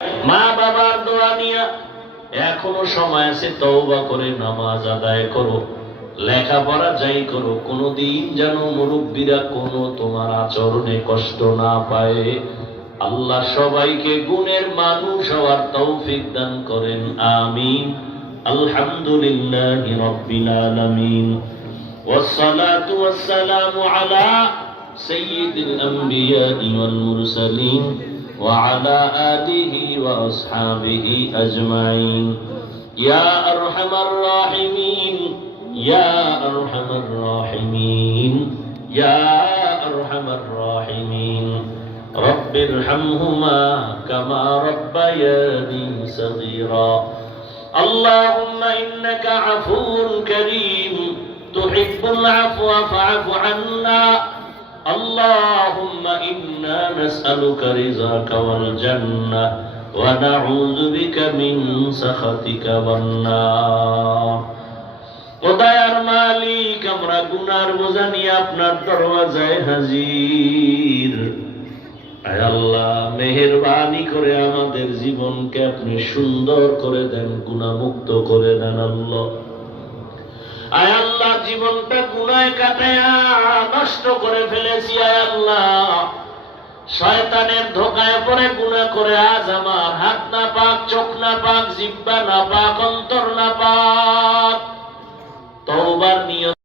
মা বাবার দোয়া নিয়া এখনো সময় আছে, তওবা করে নামাজ আদায় করো, লেখাপড়া যাই করো, কোনোদিন যেন মুরব্বীরা কোনো তোমার আচরণে কষ্ট না পায়। আল্লাহ সবাইকে গুণের মানুষ হওয়ার তৌফিক দান করেন, আমিন। আলহামদুলিল্লাহি রাব্বিল আলামিন, ওয়াসসালাতু ওয়াসসালামু আলা সাইয়্যিদিল আমবিয়া'i ওয়াল মুরসালিন ওয়া আলা আলিহি ওয়া আসহাবিহি আজমাইন। ইয়া আরহামার রাহিমিন, ইয়া আরহামার রাহিমিন, ইয়া আরহামার রাহিমিন। রব্বিরহামহুমা কামা রাব্বায়ানি সগীরা। اللهم إنك عفو كريم تحب العفو فاعف عنا. اللهم إنا نسألك رضاك والجنة ونعوذ بك من سخطك والنار. খোদার মালিক, আমরা গুনার বোঝা নিয়ে আপনার দরওয়াজায় হাজির। আয় আল্লাহ, মেহেরবানি করে আমাদের জীবনকে আপনি সুন্দর করে দেন, গুনাহমুক্ত করে দেন আল্লাহ। আয় আল্লাহ, জীবনটা গুনায় কাটায়া নষ্ট করে ফেলেছি। আয় আল্লাহ, শয়তানের ধোকায় পড়ে গুনাহ করে আজ আমার হাত না পাক, চোখ না পাক, জিহ্বা না পাক, অন্তর না পাক। তওবার নিয়ত